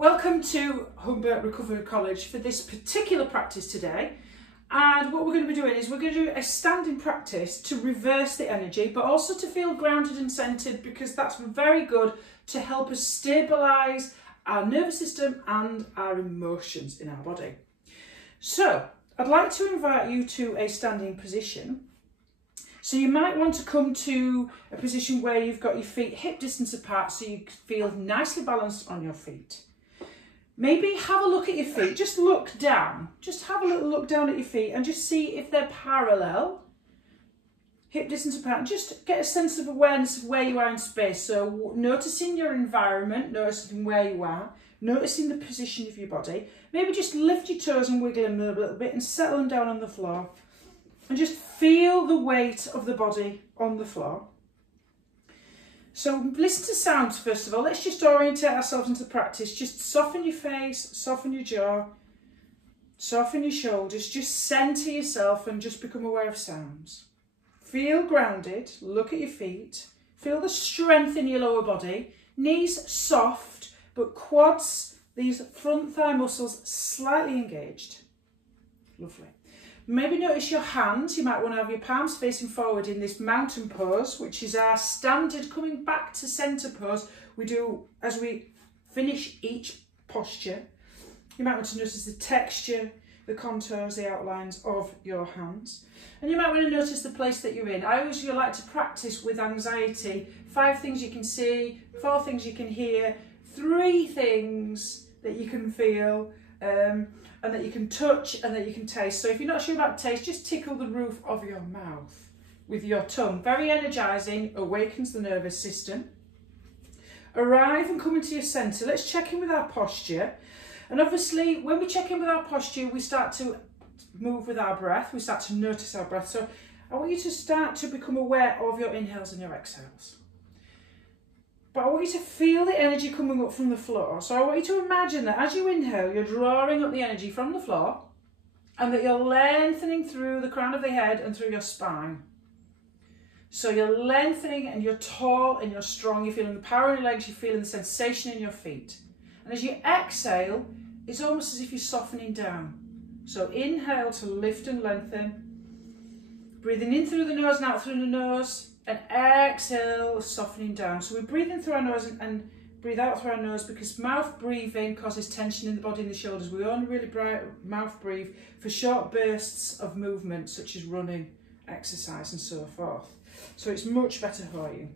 Welcome to Humber Recovery College for this particular practice today. And what we're going to be doing is we're going to do a standing practice to reverse the energy, but also to feel grounded and centered, because that's very good to help us stabilize our nervous system and our emotions in our body. So I'd like to invite you to a standing position. So you might want to come to a position where you've got your feet hip distance apart so you feel nicely balanced on your feet. Maybe have a look at your feet, just look down, just have a little look down at your feet and just see if they're parallel, hip distance apart, and just get a sense of awareness of where you are in space. So noticing your environment, noticing where you are, noticing the position of your body. Maybe just lift your toes and wiggle them a little bit and settle them down on the floor and just feel the weight of the body on the floor. So listen to sounds first of all. Let's just orientate ourselves into the practice. Just soften your face, soften your jaw, soften your shoulders. Just centre yourself and just become aware of sounds. Feel grounded, look at your feet. Feel the strength in your lower body. Knees soft, but quads, these front thigh muscles slightly engaged. Lovely. Maybe notice your hands. You might want to have your palms facing forward in this mountain pose, which is our standard coming back to centre pose we do as we finish each posture. You might want to notice the texture, the contours, the outlines of your hands. And you might want to notice the place that you're in. I always like to practice with anxiety. 5 things you can see, 4 things you can hear, 3 things that you can feel, and that you can touch and that you can taste. So if you're not sure about taste, just tickle the roof of your mouth with your tongue. Very energising, awakens the nervous system. Arrive and come into your centre. Let's check in with our posture. And obviously, when we check in with our posture, we start to move with our breath. We start to notice our breath. So I want you to start to become aware of your inhales and your exhales. But I want you to feel the energy coming up from the floor. So I want you to imagine that as you inhale, you're drawing up the energy from the floor and that you're lengthening through the crown of the head and through your spine. So you're lengthening and you're tall and you're strong. You're feeling the power in your legs, you're feeling the sensation in your feet. And as you exhale, it's almost as if you're softening down. So inhale to lift and lengthen. Breathing in through the nose and out through the nose. And exhale, softening down. So we breathe in through our nose and breathe out through our nose, because mouth breathing causes tension in the body and the shoulders. We only really mouth breathe for short bursts of movement, such as running, exercise and so forth. So it's much better for you.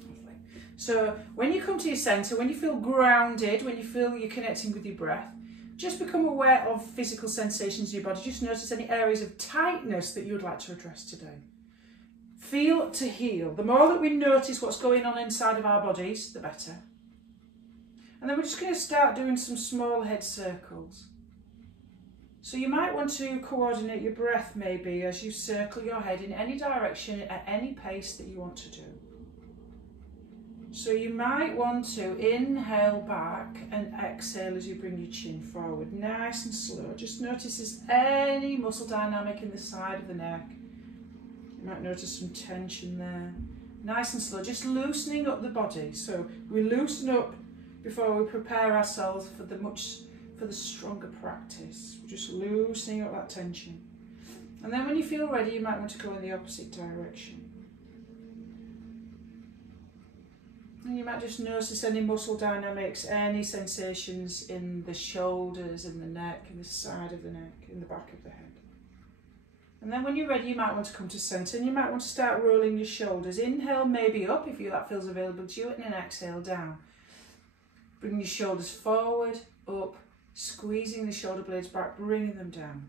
Lovely. So when you come to your centre, when you feel grounded, when you feel you're connecting with your breath, just become aware of physical sensations in your body. Just notice any areas of tightness that you would like to address today. Feel to heal. The more that we notice what's going on inside of our bodies, the better. And then we're just going to start doing some small head circles. So you might want to coordinate your breath maybe as you circle your head in any direction at any pace that you want to do. So you might want to inhale back and exhale as you bring your chin forward, nice and slow. Just notice if there's any muscle dynamic in the side of the neck. You might notice some tension there. Nice and slow, just loosening up the body. So we loosen up before we prepare ourselves for the stronger practice. We're just loosening up that tension. And then when you feel ready, you might want to go in the opposite direction. And you might just notice any muscle dynamics, any sensations in the shoulders, in the neck, in the side of the neck, in the back of the head. And then when you're ready, you might want to come to centre and you might want to start rolling your shoulders. Inhale maybe up if that feels available to you, and then exhale down. Bring your shoulders forward, up, squeezing the shoulder blades back, bringing them down.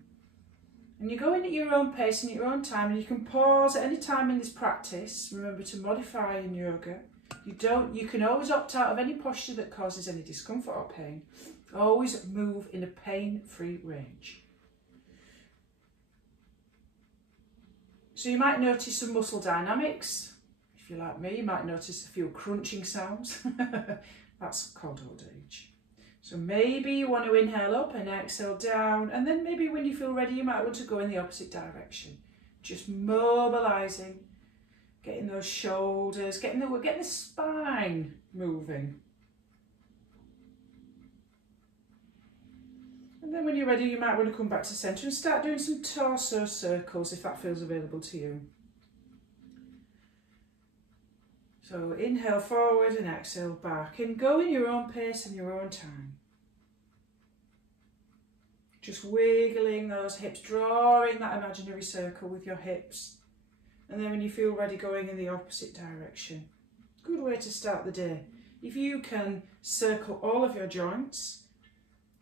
And you're going at your own pace and at your own time, and you can pause at any time in this practice. Remember to modify in yoga. You can always opt out of any posture that causes any discomfort or pain. Always move in a pain-free range. So you might notice some muscle dynamics. If you're like me, you might notice a few crunching sounds. That's called old age. So maybe you want to inhale up and exhale down, and then maybe when you feel ready, you might want to go in the opposite direction. Just mobilising, getting those shoulders, getting the spine moving. then when you're ready, you might want to come back to centre and start doing some torso circles if that feels available to you. So inhale forward and exhale back, and go in your own pace and your own time. Just wiggling those hips, drawing that imaginary circle with your hips. And then when you feel ready, going in the opposite direction. Good way to start the day. If you can circle all of your joints,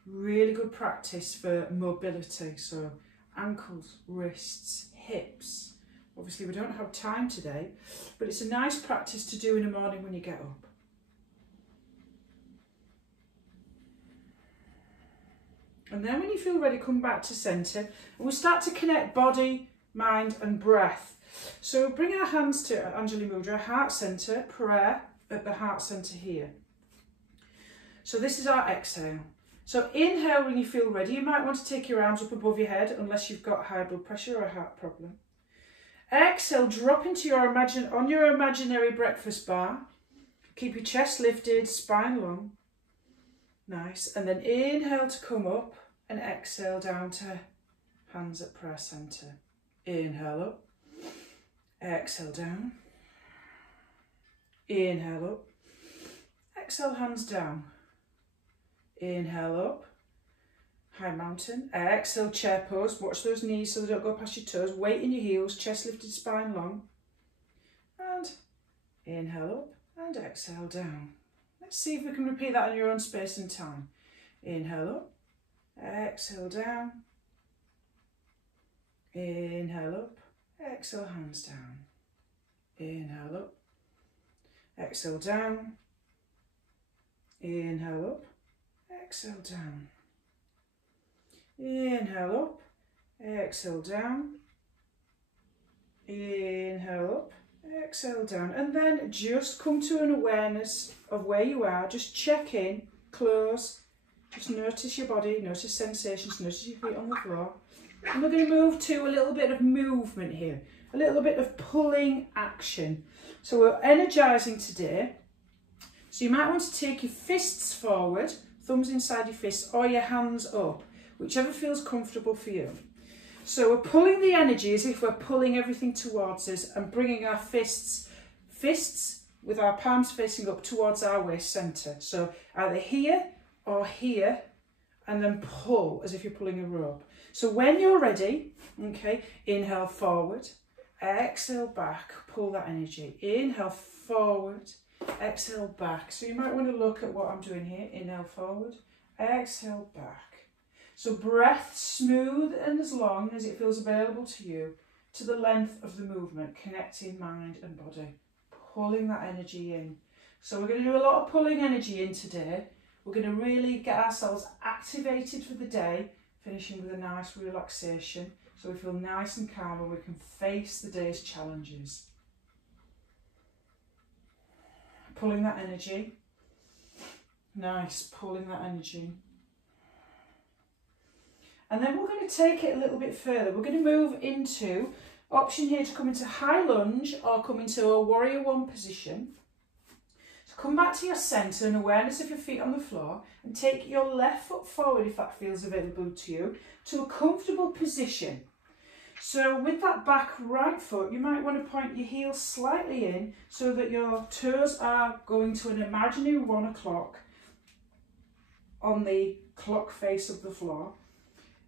really good practice for mobility. So ankles, wrists, hips. Obviously we don't have time today, but it's a nice practice to do in the morning when you get up. And then when you feel ready, come back to centre, and we'll start to connect body, mind and breath. So bring our hands to Anjali Mudra, heart centre, prayer at the heart centre here. So this is our exhale. So inhale when you feel ready. You might want to take your arms up above your head unless you've got high blood pressure or a heart problem. Exhale, drop into your imaginary breakfast bar. Keep your chest lifted, spine long. Nice. And then inhale to come up and exhale down to hands at prayer centre. Inhale up. Exhale down. Inhale up. Exhale, hands down. Inhale up. High mountain. Exhale, chair pose. Watch those knees so they don't go past your toes. Weight in your heels, chest lifted, spine long. And inhale up and exhale down. Let's see if we can repeat that in your own space and time. Inhale up. Exhale down. Inhale up. Exhale, hands down. Inhale up. Exhale down. Inhale up. Exhale down. Inhale up, exhale down, inhale up, exhale down, and then just come to an awareness of where you are. Just check in, close, just notice your body, notice sensations, notice your feet on the floor. And we're going to move to a little bit of movement here, a little bit of pulling action. So we're energising today. So you might want to take your fists forward, thumbs inside your fists, or your hands up, whichever feels comfortable for you. So we're pulling the energy as if we're pulling everything towards us and bringing our fists with our palms facing up towards our waist centre. So either here or here, and then pull as if you're pulling a rope. So when you're ready, okay, inhale forward, exhale back, pull that energy. Inhale forward, exhale back. So you might want to look at what I'm doing here. Inhale forward, exhale back. So breath smooth and as long as it feels available to you, to the length of the movement, connecting mind and body, pulling that energy in. So we're going to do a lot of pulling energy in today. We're going to really get ourselves activated for the day, finishing with a nice relaxation, so we feel nice and calm and we can face the day's challenges. Pulling that energy. Nice, pulling that energy. And then we're going to take it a little bit further. We're going to move into, option here to come into high lunge or come into a warrior one position. So come back to your centre and awareness of your feet on the floor, and take your left foot forward if that feels available to you, to a comfortable position. So with that back right foot, you might want to point your heels slightly in so that your toes are going to an imaginary 1 o'clock on the clock face of the floor.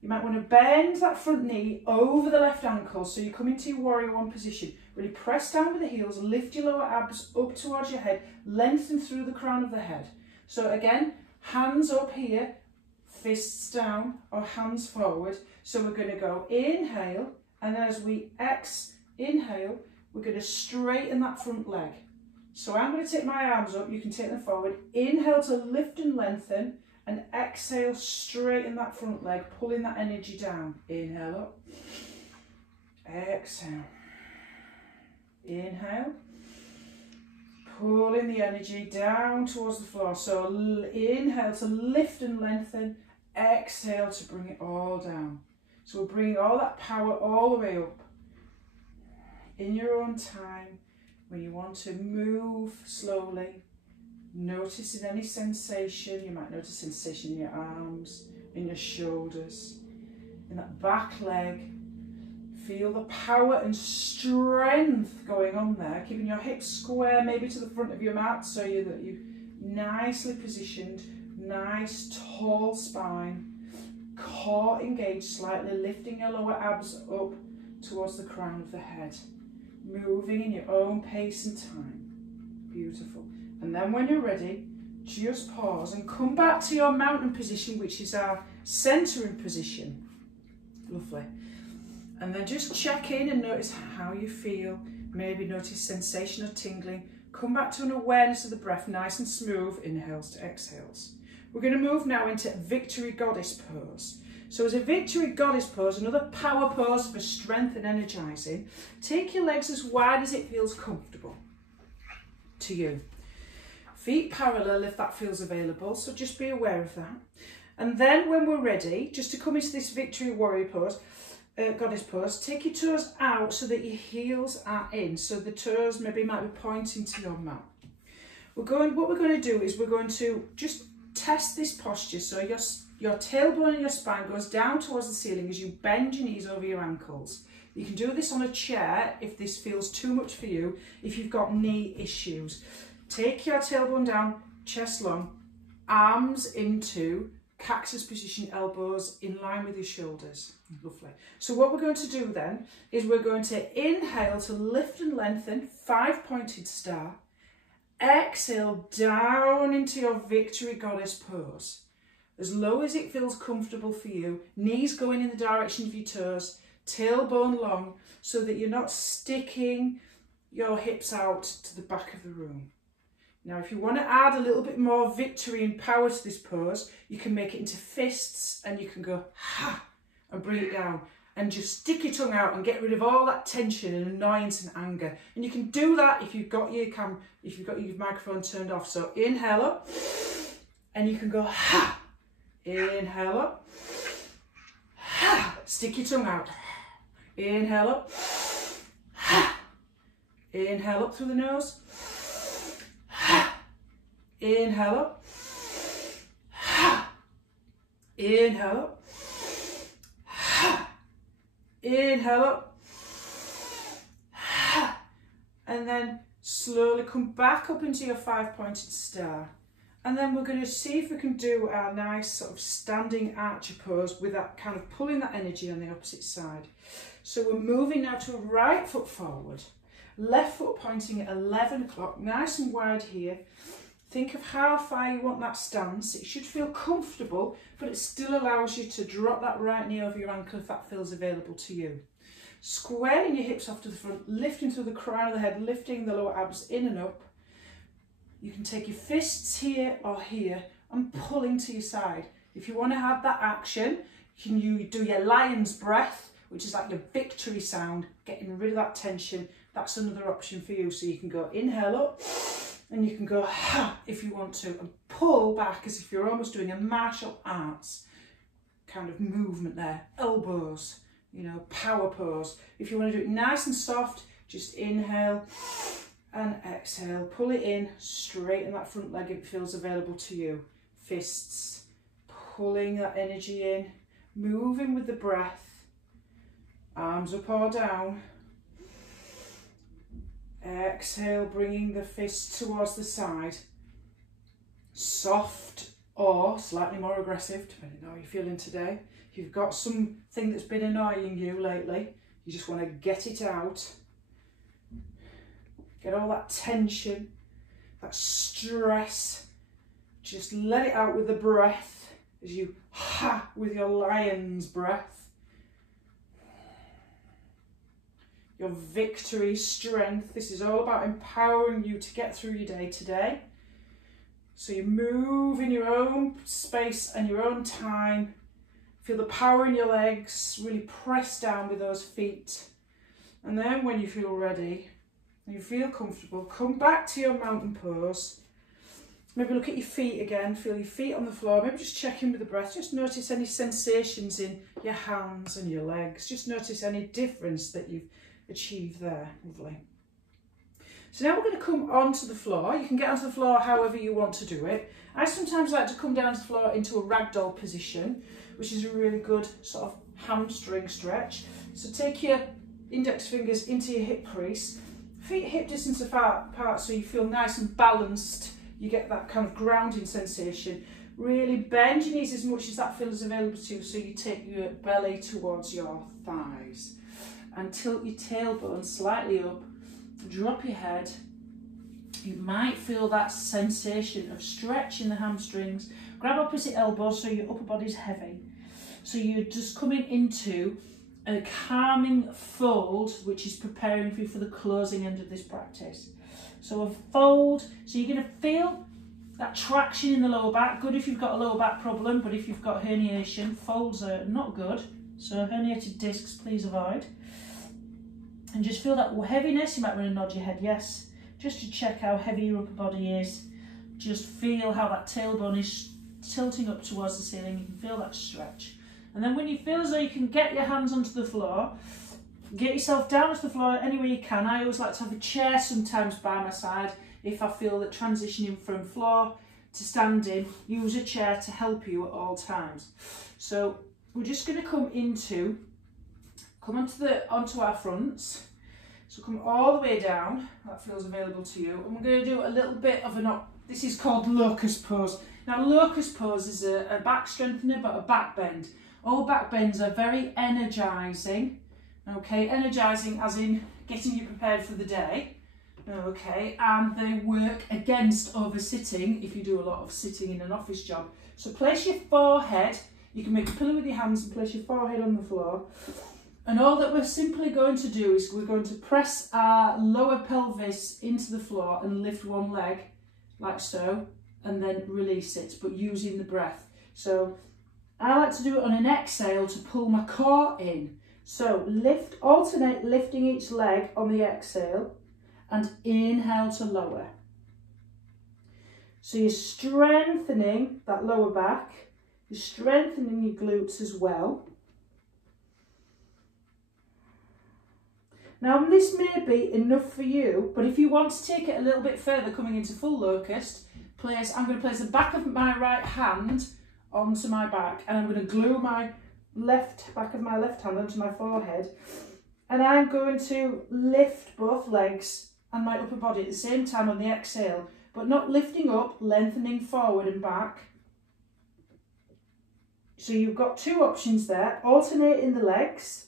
You might want to bend that front knee over the left ankle so you come into your warrior one position. Really press down with the heels, lift your lower abs up towards your head, lengthen through the crown of the head. So again, hands up here, fists down or hands forward. So we're going to go inhale, and as we inhale, we're going to straighten that front leg. So I'm going to take my arms up, you can take them forward. Inhale to lift and lengthen, and exhale, straighten that front leg, pulling that energy down. Inhale up, exhale, inhale, pulling the energy down towards the floor. So inhale to lift and lengthen, exhale to bring it all down. So we're bringing all that power all the way up. In your own time, when you want to move slowly, noticing any sensation. You might notice sensation in your arms in your shoulders, in that back leg. Feel the power and strength going on there, keeping your hips square, maybe to the front of your mat, so that you're nicely positioned, nice tall spine, core engaged slightly, lifting your lower abs up towards the crown of the head, moving in your own pace and time. Beautiful. And then when you're ready, just pause and come back to your mountain position, which is our centering position. Lovely. And then just check in and notice how you feel. Maybe notice sensation of tingling. Come back to an awareness of the breath, nice and smooth, inhales to exhales. We're going to move now into Victory Goddess pose. So as a Victory Goddess pose, another power pose for strength and energizing, take your legs as wide as it feels comfortable to you. Feet parallel if that feels available, so just be aware of that. And then when we're ready, just to come into this Victory Warrior pose, Goddess pose, take your toes out so that your heels are in, so the toes maybe might be pointing to your mat. What we're going to do is we're going to just test this posture, so your tailbone and your spine goes down towards the ceiling as you bend your knees over your ankles. You can do this on a chair if this feels too much for you, if you've got knee issues. Take your tailbone down, chest long, arms into cactus position, elbows in line with your shoulders. Lovely. So what we're going to do then is we're going to inhale to lift and lengthen, 5-pointed star. Exhale down into your Victory Goddess pose. As low as it feels comfortable for you, knees going in the direction of your toes, tailbone long, so that you're not sticking your hips out to the back of the room. Now, if you want to add a little bit more victory and power to this pose, you can make it into fists and you can go ha and bring it down and just stick your tongue out and get rid of all that tension and annoyance and anger. And you can do that if you've got your microphone turned off. So inhale up and you can go ha. Inhale up, ha. Stick your tongue out. Inhale up, ha. Inhale up through the nose. Inhale up, inhale up, inhale up, and then slowly come back up into your 5-pointed star. And then we're going to see if we can do our nice sort of standing archer pose with that kind of pulling that energy on the opposite side. So we're moving now to a right foot forward, left foot pointing at 11 o'clock, nice and wide here. Think of how far you want that stance. It should feel comfortable, but it still allows you to drop that right knee over your ankle if that feels available to you. Squaring your hips off to the front, lifting through the crown of the head, lifting the lower abs in and up. You can take your fists here or here and pulling to your side. If you want to have that action, you do your lion's breath, which is like your victory sound, getting rid of that tension. That's another option for you. So you can go inhale up, and you can go ha if you want to, and pull back as if you're almost doing a martial arts kind of movement there. Elbows, power pose. If you want to do it nice and soft, just inhale and exhale. Pull it in, straighten that front leg if it feels available to you. Fists, pulling that energy in, moving with the breath. Arms up or down. Exhale, bringing the fists towards the side. Soft or slightly more aggressive, depending on how you're feeling today. If you've got something that's been annoying you lately, you just want to get it out. Get all that tension, that stress. Just let it out with the breath as you ha with your lion's breath. Your victory, strength. This is all about empowering you to get through your day today. So you move in your own space and your own time. Feel the power in your legs. Really press down with those feet. And then when you feel ready and you feel comfortable, come back to your mountain pose. Maybe look at your feet again. Feel your feet on the floor. Maybe just check in with the breath. Just notice any sensations in your hands and your legs. Just notice any difference that you've achieve there. Lovely. So now we're going to come onto the floor. You can get onto the floor however you want to do it. I sometimes like to come down to the floor into a ragdoll position, which is a really good sort of hamstring stretch. So take your index fingers into your hip crease, feet hip distance apart so you feel nice and balanced. You get that kind of grounding sensation. Really bend your knees as much as that feels available to you, so you take your belly towards your thighs. And tilt your tailbone slightly up, drop your head. You might feel that sensation of stretch in the hamstrings. Grab opposite elbow so your upper body's heavy. So you're just coming into a calming fold, which is preparing you for the closing end of this practice. So a fold, so you're going to feel that traction in the lower back. Good if you've got a lower back problem, but if you've got herniation, folds are not good. So herniated discs, please avoid. And just feel that heaviness. You might want to nod your head yes, just to check how heavy your upper body is. Just feel how that tailbone is tilting up towards the ceiling. You can feel that stretch. And then when you feel as though you can get your hands onto the floor, get yourself down to the floor any way you can. I always like to have a chair sometimes by my side if I feel that transitioning from floor to standing, use a chair to help you at all times. So we're just going to come onto our fronts. So come all the way down, that feels available to you. And we're going to do a little bit of this is called locust pose. Now locust pose is a back strengthener, but a back bend. All back bends are very energizing. Okay, energizing as in getting you prepared for the day. Okay, and they work against over-sitting if you do a lot of sitting in an office job. So place your forehead, you can make a pillow with your hands and place your forehead on the floor. And all that we're simply going to do is we're going to press our lower pelvis into the floor and lift one leg, like so, and then release it, but using the breath. So I like to do it on an exhale to pull my core in. So alternate lifting each leg on the exhale and inhale to lower. So you're strengthening that lower back, you're strengthening your glutes as well. Now this may be enough for you, but if you want to take it a little bit further coming into full locust, I'm going to place the back of my right hand onto my back and I'm going to glue my back of my left hand onto my forehead, and I'm going to lift both legs and my upper body at the same time on the exhale, but not lifting up, lengthening forward and back. So you've got two options there, alternating the legs,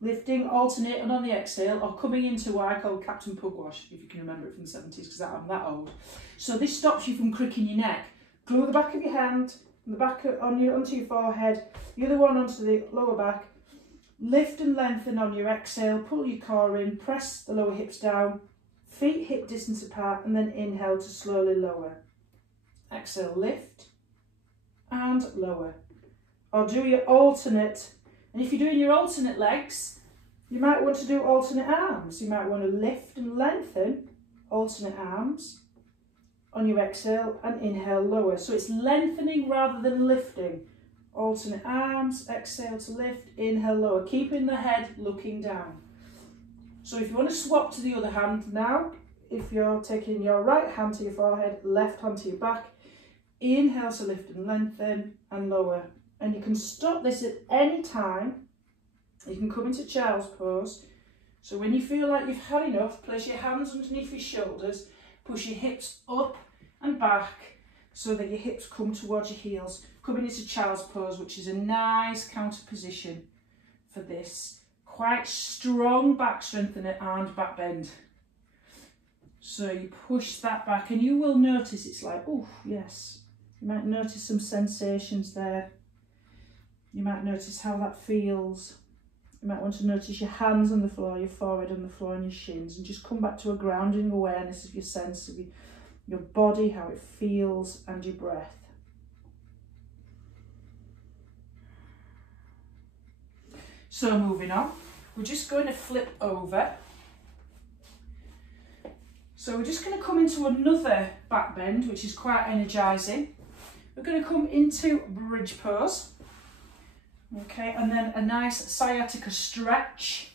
lifting, alternating on the exhale, or coming into what I call Captain Pugwash, if you can remember it from the 70s, because I'm that old. So this stops you from cricking your neck. Glue the back of your hand, the back onto your forehead, the other one onto the lower back. Lift and lengthen on your exhale, pull your core in, press the lower hips down, feet hip distance apart, and then inhale to slowly lower. Exhale, lift and lower. Or do your alternate. And if you're doing your alternate legs, you might want to do alternate arms. You might want to lift and lengthen, alternate arms on your exhale and inhale lower. So it's lengthening rather than lifting. Alternate arms, exhale to lift, inhale lower, keeping the head looking down. So if you want to swap to the other hand now, if you're taking your right hand to your forehead, left hand to your back, inhale to lift and lengthen and lower. And you can stop this at any time. You can come into child's pose. So when you feel like you've had enough, place your hands underneath your shoulders, push your hips up and back so that your hips come towards your heels. Coming into child's pose, which is a nice counter position for this. Quite strong back strengthener and back bend. So you push that back and you will notice it's like, oh yes. You might notice some sensations there. You might notice how that feels. You might want to notice your hands on the floor, your forehead on the floor and your shins, and just come back to a grounding awareness of your sense of your body, how it feels, and your breath. So moving on, we're just going to flip over. So we're just going to come into another back bend, which is quite energizing. We're going to come into bridge pose. Okay, and then a nice sciatica stretch.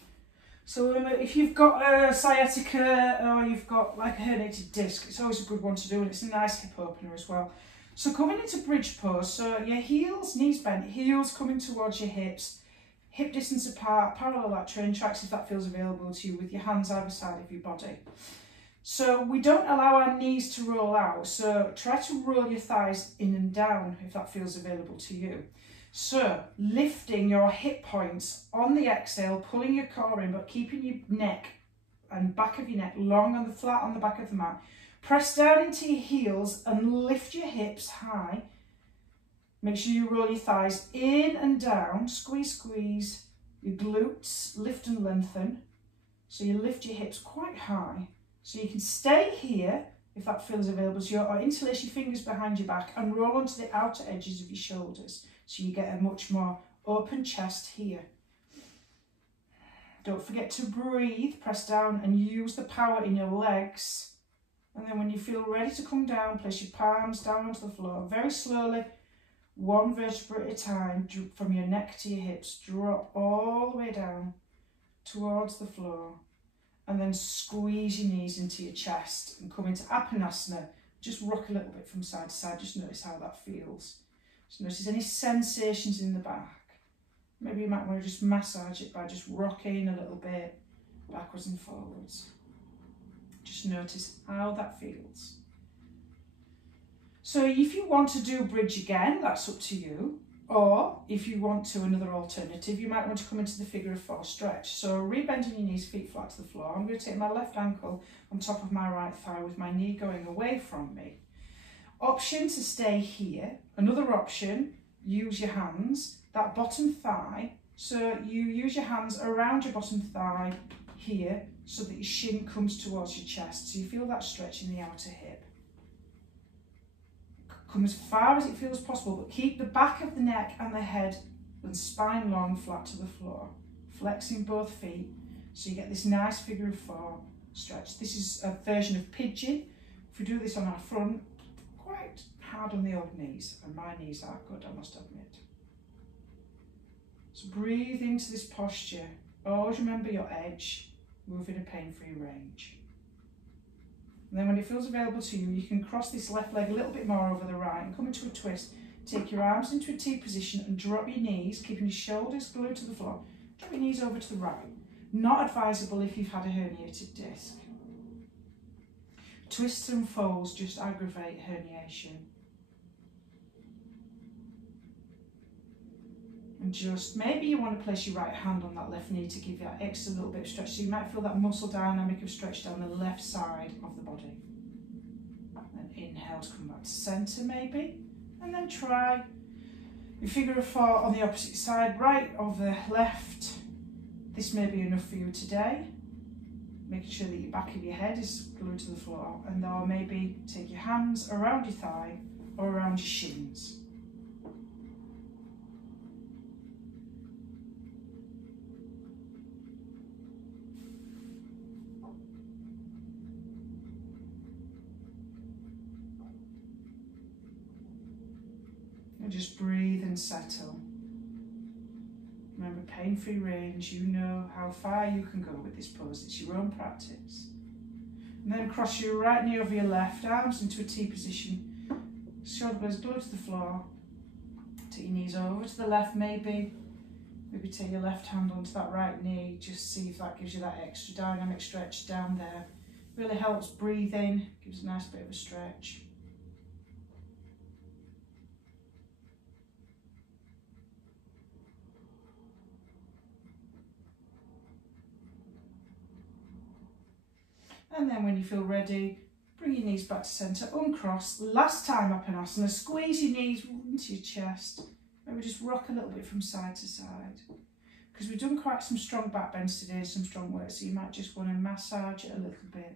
So if you've got a sciatica or you've got like a herniated disc, it's always a good one to do, and it's a nice hip opener as well. So coming into bridge pose, so your heels, knees bent, heels coming towards your hips, hip distance apart, parallel like train tracks if that feels available to you, with your hands either side of your body. So we don't allow our knees to roll out, so try to roll your thighs in and down if that feels available to you. So lifting your hip points on the exhale, pulling your core in but keeping your neck and back of your neck long on the flat on the back of the mat. Press down into your heels and lift your hips high. Make sure you roll your thighs in and down, squeeze, squeeze. Your glutes lift and lengthen. So you lift your hips quite high. So you can stay here if that feels available to you, or interlace your fingers behind your back and roll onto the outer edges of your shoulders. So you get a much more open chest here. Don't forget to breathe, press down and use the power in your legs. And then when you feel ready to come down, place your palms down onto the floor. Very slowly, one vertebra at a time, from your neck to your hips. Drop all the way down towards the floor. And then squeeze your knees into your chest and come into Apanasana. Just rock a little bit from side to side. Just notice how that feels. Just notice any sensations in the back. Maybe you might want to just massage it by just rocking a little bit backwards and forwards. Just notice how that feels. So if you want to do bridge again, that's up to you. Or if you want to, another alternative, you might want to come into the figure of four stretch. So re-bending your knees, feet flat to the floor. I'm going to take my left ankle on top of my right thigh with my knee going away from me. Option to stay here. Another option, use your hands, that bottom thigh. So you use your hands around your bottom thigh here so that your shin comes towards your chest. So you feel that stretch in the outer hip. Come as far as it feels possible, but keep the back of the neck and the head and spine long, flat to the floor. Flexing both feet so you get this nice figure of four stretch. This is a version of pigeon. If we do this on our front, quite hard on the old knees, and my knees are good, I must admit. So breathe into this posture. Always remember your edge, move in a pain-free range. And then when it feels available to you, you can cross this left leg a little bit more over the right and come into a twist. Take your arms into a T position and drop your knees, keeping your shoulders glued to the floor. Drop your knees over to the right. Not advisable if you've had a herniated disc. Twists and folds just aggravate herniation. And just maybe you want to place your right hand on that left knee to give you that extra little bit of stretch. So you might feel that muscle dynamic of stretch down the left side of the body. And inhale to come back to centre maybe. And then try your figure of four on the opposite side, right over left. This may be enough for you today. Making sure that your back of your head is glued to the floor. And or maybe take your hands around your thigh or around your shins. Just breathe and settle. Remember, pain-free range, you know how far you can go with this pose. It's your own practice. And then cross your right knee over your left, arms into a T position. Shoulder blades glued to the floor. Take your knees over to the left maybe. Maybe take your left hand onto that right knee. Just see if that gives you that extra dynamic stretch down there. Really helps breathe in, gives a nice bit of a stretch. And then when you feel ready, bring your knees back to centre, uncross. Last time Apanasana, squeeze your knees into your chest. Maybe just rock a little bit from side to side. Because we've done quite some strong back bends today, some strong work, so you might just want to massage it a little bit.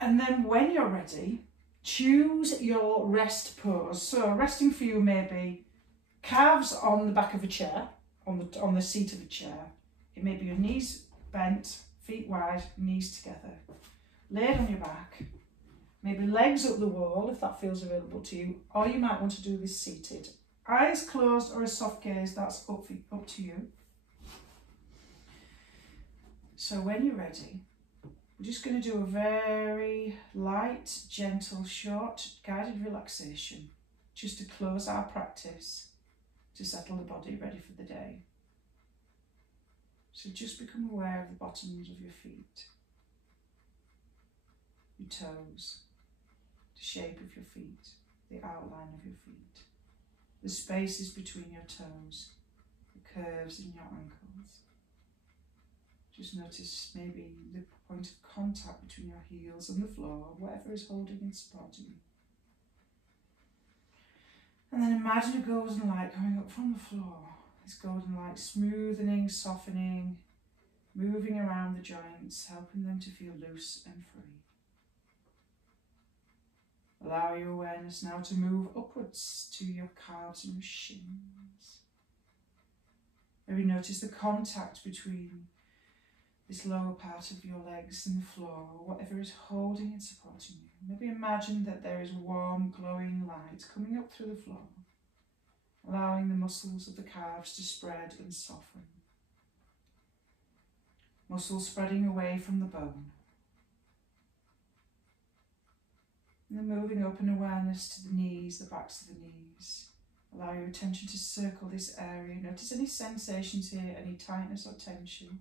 And then when you're ready, choose your rest pose. So resting for you may be calves on the back of a chair, on the seat of a chair. It may be your knees bent, feet wide, knees together. Laid on your back. Maybe legs up the wall if that feels available to you. Or you might want to do this seated. Eyes closed or a soft gaze, that's up to you. So when you're ready, we're just going to do a very light, gentle, short, guided relaxation, just to close our practice, to settle the body ready for the day. So just become aware of the bottoms of your feet, your toes, the shape of your feet, the outline of your feet, the spaces between your toes, the curves in your ankles. Just notice maybe the point of contact between your heels and the floor, whatever is holding and supporting you. And then imagine a golden light coming up from the floor. This golden light smoothing, softening, moving around the joints, helping them to feel loose and free. Allow your awareness now to move upwards to your calves and your shins. Maybe notice the contact between this lower part of your legs and the floor, or whatever is holding and supporting you. Maybe imagine that there is warm, glowing light coming up through the floor, allowing the muscles of the calves to spread and soften. Muscles spreading away from the bone. And then moving up in awareness to the knees, the backs of the knees. Allow your attention to circle this area. Notice any sensations here, any tightness or tension.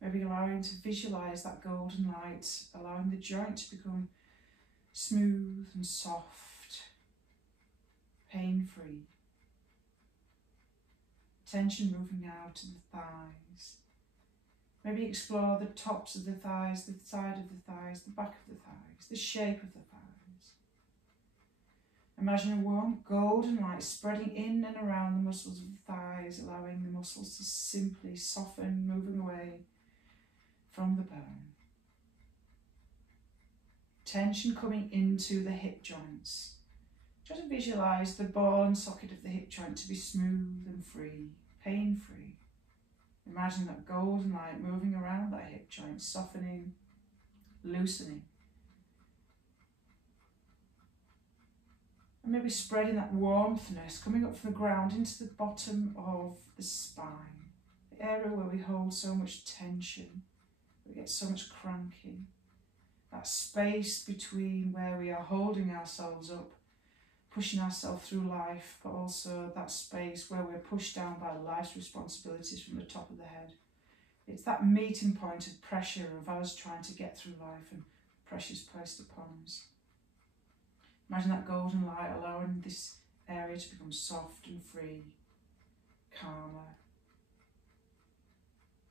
Maybe allowing to visualize that golden light, allowing the joint to become smooth and soft, pain-free. Tension moving now to the thighs. Maybe explore the tops of the thighs, the side of the thighs, the back of the thighs, the shape of the thighs. Imagine a warm golden light spreading in and around the muscles of the thighs, allowing the muscles to simply soften, moving away from the bone. Tension coming into the hip joints. Try to visualize the ball and socket of the hip joint to be smooth and free, pain-free. Imagine that golden light moving around that hip joint, softening, loosening. And maybe spreading that warmthness coming up from the ground into the bottom of the spine, the area where we hold so much tension. We get so much cranking. That space between where we are holding ourselves up, pushing ourselves through life, but also that space where we're pushed down by life's responsibilities from the top of the head. It's that meeting point of pressure of us trying to get through life and pressures placed upon us. Imagine that golden light allowing this area to become soft and free, calmer.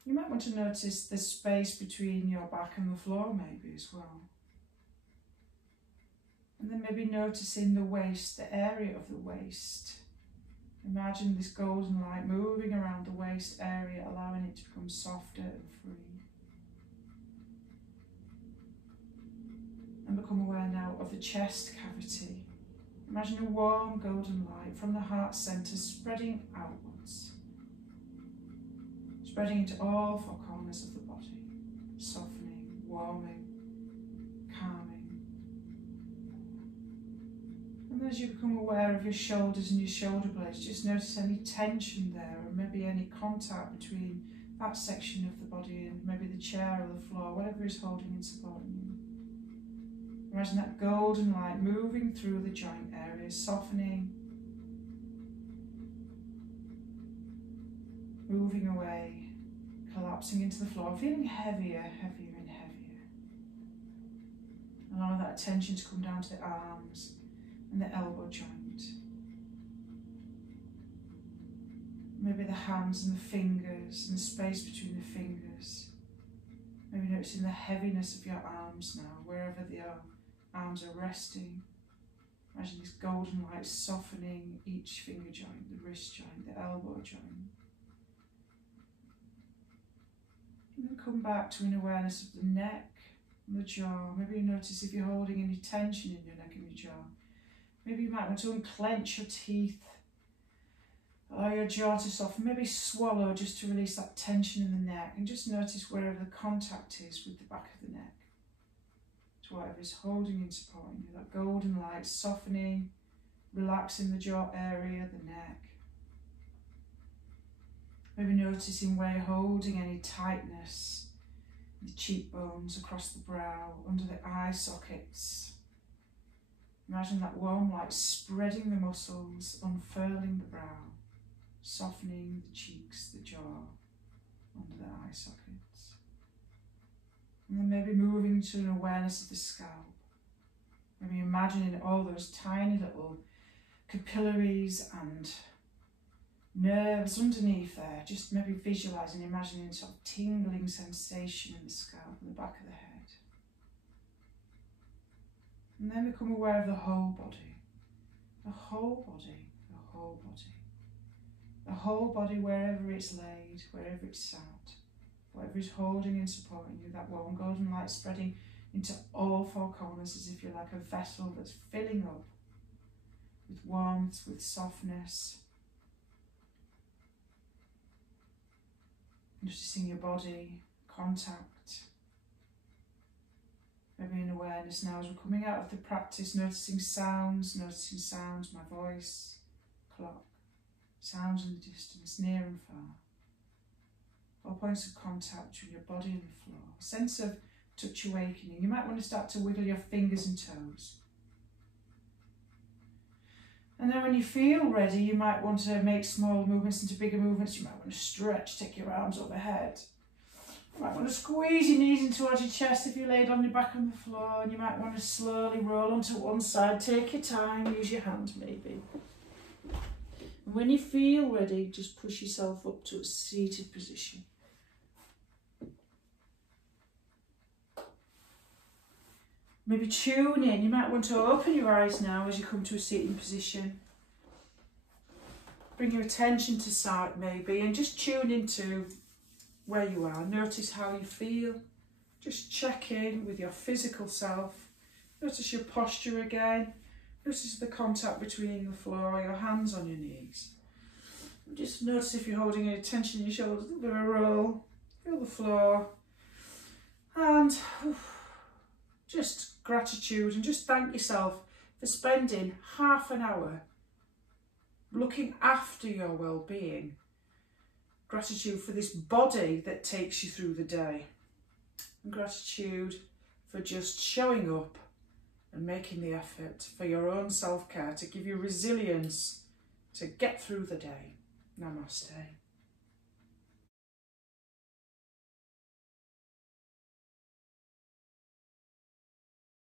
You might want to notice the space between your back and the floor maybe as well. And then maybe noticing the waist, the area of the waist. Imagine this golden light moving around the waist area, allowing it to become softer and free. And become aware now of the chest cavity. Imagine a warm golden light from the heart centre spreading outwards. Spreading into all four corners of the body, softening, warming, calming. And as you become aware of your shoulders and your shoulder blades, just notice any tension there, or maybe any contact between that section of the body and maybe the chair or the floor, whatever is holding and supporting you. Imagine that golden light moving through the joint areas, softening, moving away, collapsing into the floor, feeling heavier, heavier and heavier. Allow that attention to come down to the arms and the elbow joint. Maybe the hands and the fingers and the space between the fingers. Maybe noticing the heaviness of your arms now, wherever the arms are resting. Imagine this golden light softening each finger joint, the wrist joint, the elbow joint. And then come back to an awareness of the neck and the jaw. Maybe you notice if you're holding any tension in your neck and your jaw. Maybe you might want to unclench your teeth. Allow your jaw to soften. Maybe swallow just to release that tension in the neck. And just notice wherever the contact is with the back of the neck. To whatever is holding and supporting you. That golden light softening, relaxing the jaw area, the neck. Maybe noticing where you're holding any tightness in the cheekbones, across the brow, under the eye sockets. Imagine that warm light spreading the muscles, unfurling the brow, softening the cheeks, the jaw, under the eye sockets. And then maybe moving to an awareness of the scalp. Maybe imagining all those tiny little capillaries and nerves underneath there, just maybe visualising, imagining sort of tingling sensation in the scalp and the back of the head. And then become aware of the whole body, the whole body, the whole body. The whole body, wherever it's laid, wherever it's sat, whatever is holding and supporting you, that warm golden light spreading into all four corners as if you're like a vessel that's filling up with warmth, with softness. Noticing your body, contact. Maybe in awareness now as we're coming out of the practice, noticing sounds, my voice, clock, sounds in the distance, near and far. All points of contact between your body and the floor. A sense of touch awakening. You might want to start to wiggle your fingers and toes. And then when you feel ready, you might want to make small movements into bigger movements. You might want to stretch, take your arms overhead. You might want to squeeze your knees in towards your chest if you laid on your back on the floor. And you might want to slowly roll onto one side. Take your time, use your hand maybe. And when you feel ready, just push yourself up to a seated position. Maybe tune in. You might want to open your eyes now as you come to a seating position. Bring your attention to sight maybe and just tune into where you are. Notice how you feel. Just check in with your physical self. Notice your posture again. Notice the contact between the floor, your hands on your knees. Just notice if you're holding any tension in your shoulders. A little bit of a roll. Feel the floor. And just gratitude, and just thank yourself for spending half an hour looking after your well-being. Gratitude for this body that takes you through the day. And gratitude for just showing up and making the effort for your own self-care to give you resilience to get through the day. Namaste.